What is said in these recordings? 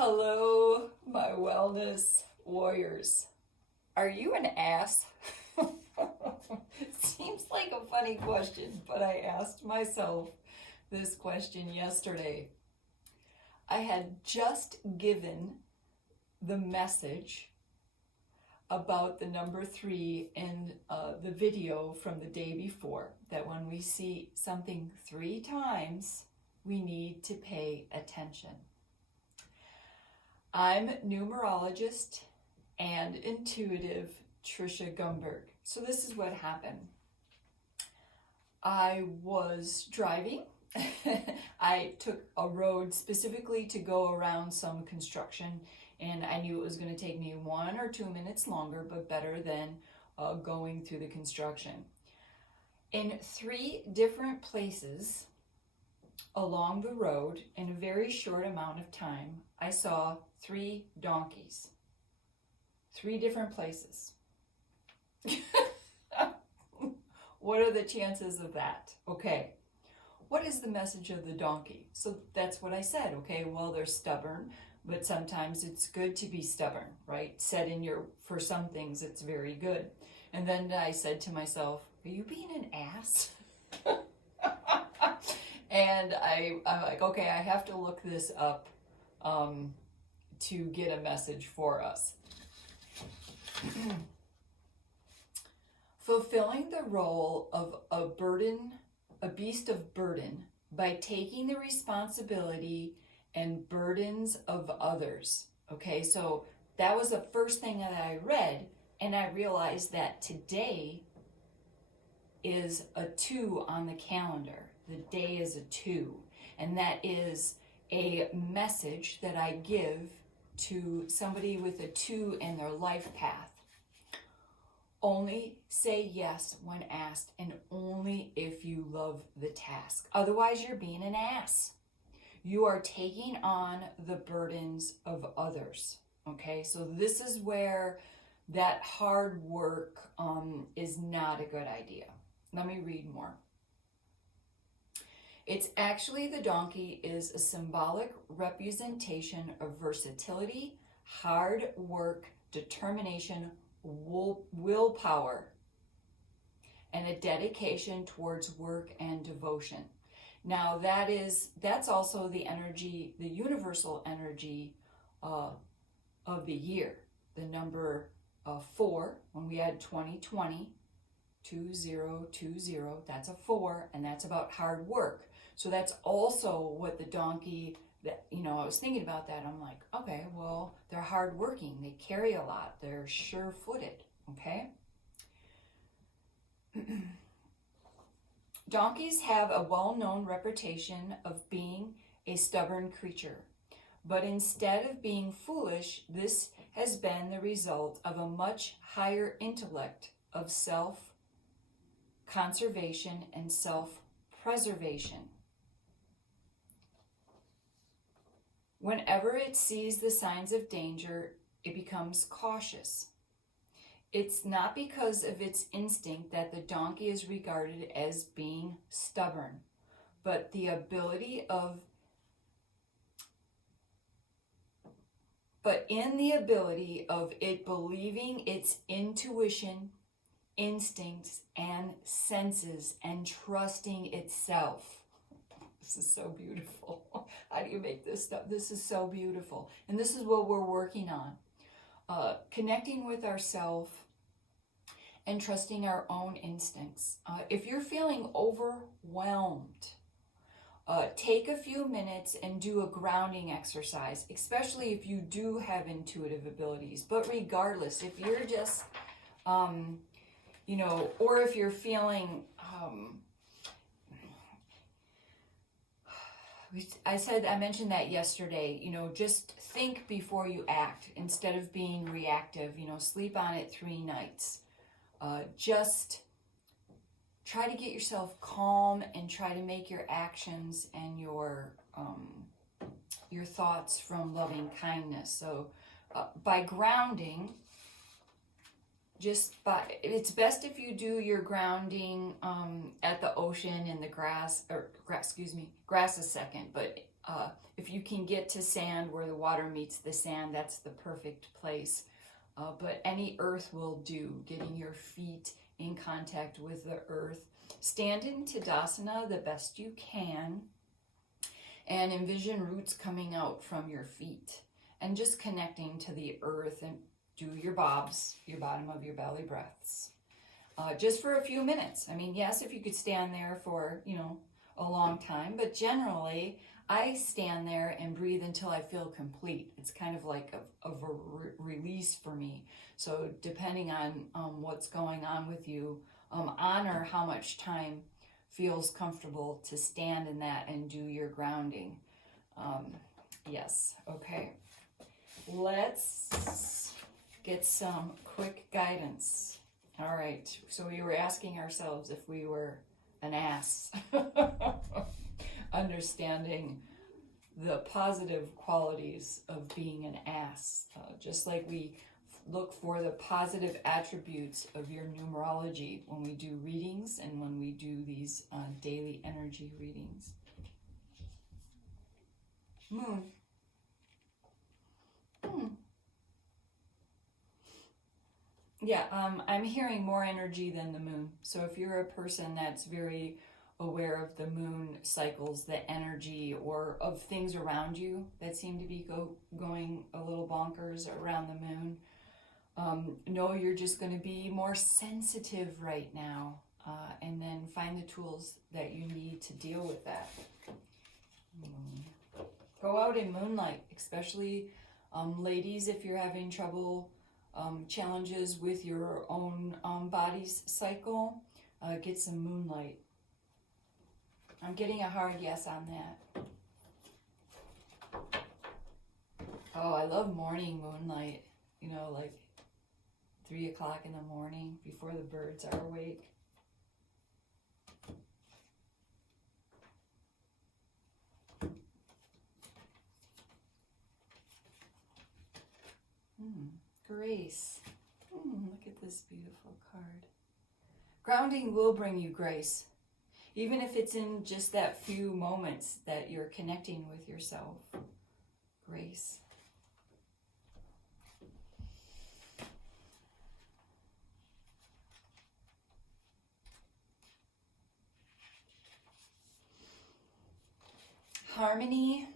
Hello, my wellness warriors. Are you an ass? Seems like a funny question, but I asked myself this question yesterday. I had just given the message about the number 3 in the video from the day before, that when we see something 3 times, we need to pay attention. I'm numerologist and intuitive Trisha Gumberg. So this is what happened. I was driving. I took a road specifically to go around some construction, and I knew it was going to take me 1 or 2 minutes longer, but better than going through the construction. In 3 different places along the road, in a very short amount of time, I saw 3 donkeys. 3 different places. What are the chances of that? Okay. What is the message of the donkey? So that's what I said. Okay, well, they're stubborn, but sometimes it's good to be stubborn, right? For some things, it's very good. And then I said to myself, are you being an ass? And I'm like, okay, I have to look this up to get a message for us. Fulfilling the role of a beast of burden by taking the responsibility and burdens of others. Okay, so that was the first thing that I read, and I realized that today is a 2 on the calendar. The day is a 2, and that is a message that I give to somebody with a 2 in their life path. Only say yes when asked, and only if you love the task. Otherwise, you're being an ass. You are taking on the burdens of others. Okay, so this is where that hard work is not a good idea. Let me read more. It's actually, the donkey is a symbolic representation of versatility, hard work, determination, willpower, and a dedication towards work and devotion. Now that's also the energy, the universal energy of the year. The number 4, when we add 2020, 2020, that's a 4, and that's about hard work. So that's also what the donkey, I was thinking about that. I'm like, okay, well, they're hardworking. They carry a lot. They're sure-footed, okay? Donkeys have a well-known reputation of being a stubborn creature. But instead of being foolish, this has been the result of a much higher intellect of self-conservation and self-preservation. Whenever it sees the signs of danger, it becomes cautious. It's not because of its instinct that the donkey is regarded as being stubborn, but in the ability of it believing its intuition, instincts, and senses, and trusting itself. This is so beautiful. How do you make this stuff? This is so beautiful. And this is what we're working on. Connecting with ourselves and trusting our own instincts. If you're feeling overwhelmed, take a few minutes and do a grounding exercise, especially if you do have intuitive abilities. But regardless, if you're just, or if you're feeling... I mentioned that yesterday, just think before you act instead of being reactive, sleep on it 3 nights. Just try to get yourself calm and try to make your actions and your thoughts from loving kindness. So by grounding, it's best if you do your grounding at the ocean, in the grass, grass is second, but If you can get to sand where the water meets the sand, that's the perfect place. But any earth will do, getting your feet in contact with the earth. Stand in Tadasana the best you can and envision roots coming out from your feet and just connecting to the earth, and do your bobs, your bottom of your belly breaths. Just for a few minutes. I mean, yes, if you could stand there for, a long time, but generally I stand there and breathe until I feel complete. It's kind of like a release for me. So depending on what's going on with you, honor how much time feels comfortable to stand in that and do your grounding. Yes, okay. Let's get some quick guidance. All right, so we were asking ourselves if we were an ass. Understanding the positive qualities of being an ass. Just like we look for the positive attributes of your numerology when we do readings and when we do these daily energy readings. Moon. Yeah, I'm hearing more energy than the moon. So if you're a person that's very aware of the moon cycles, the energy, or of things around you that seem to be going a little bonkers around the moon, know you're just going to be more sensitive right now, and then find the tools that you need to deal with that. Go out in moonlight, especially ladies, if you're having trouble, challenges with your own body's cycle, get some moonlight. I'm getting a hard yes on that. Oh, I love morning moonlight, like 3 o'clock in the morning before the birds are awake. Grace. Look at this beautiful card. Grounding will bring you grace, even if it's in just that few moments that you're connecting with yourself. Grace. Harmony,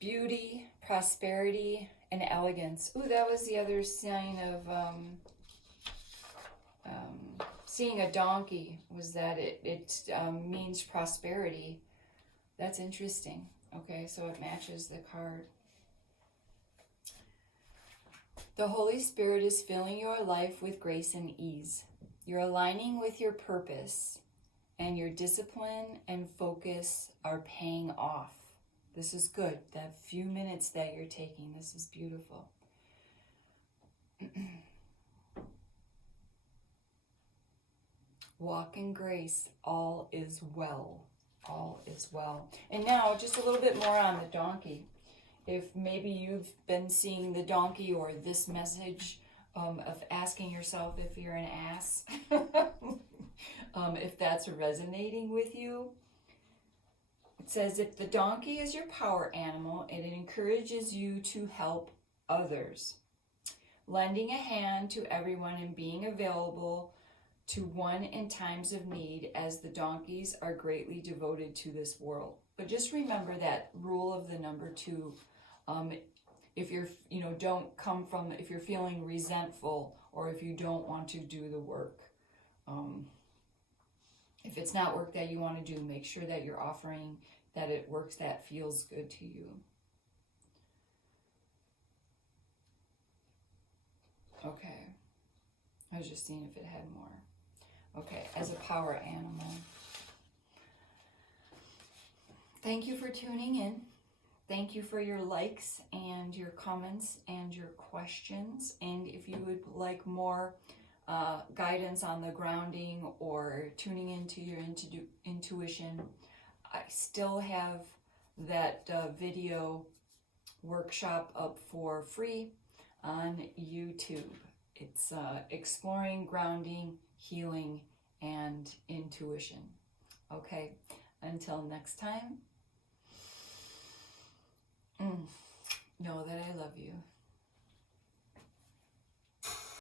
beauty, prosperity, and elegance. Ooh, that was the other sign of seeing a donkey, was that it means prosperity. That's interesting. Okay, so it matches the card. The Holy Spirit is filling your life with grace and ease. You're aligning with your purpose, and your discipline and focus are paying off. This is good. That few minutes that you're taking, this is beautiful. Walk in grace. All is well. All is well. And now, just a little bit more on the donkey. If maybe you've been seeing the donkey or this message of asking yourself if you're an ass, if that's resonating with you, it says, if the donkey is your power animal, it encourages you to help others, lending a hand to everyone and being available to one in times of need, as the donkeys are greatly devoted to this world. But just remember that rule of the number 2. If you're, if you're feeling resentful, or if you don't want to do the work, if it's not work that you want to do, make sure that you're offering that it works that feels good to you. Okay. I was just seeing if it had more. Okay, as a power animal. Thank you for tuning in. Thank you for your likes and your comments and your questions. And if you would like more guidance on the grounding or tuning into your intuition, I still have that video workshop up for free on YouTube. It's exploring grounding, healing, and intuition. Okay, Until next time, know that I love you.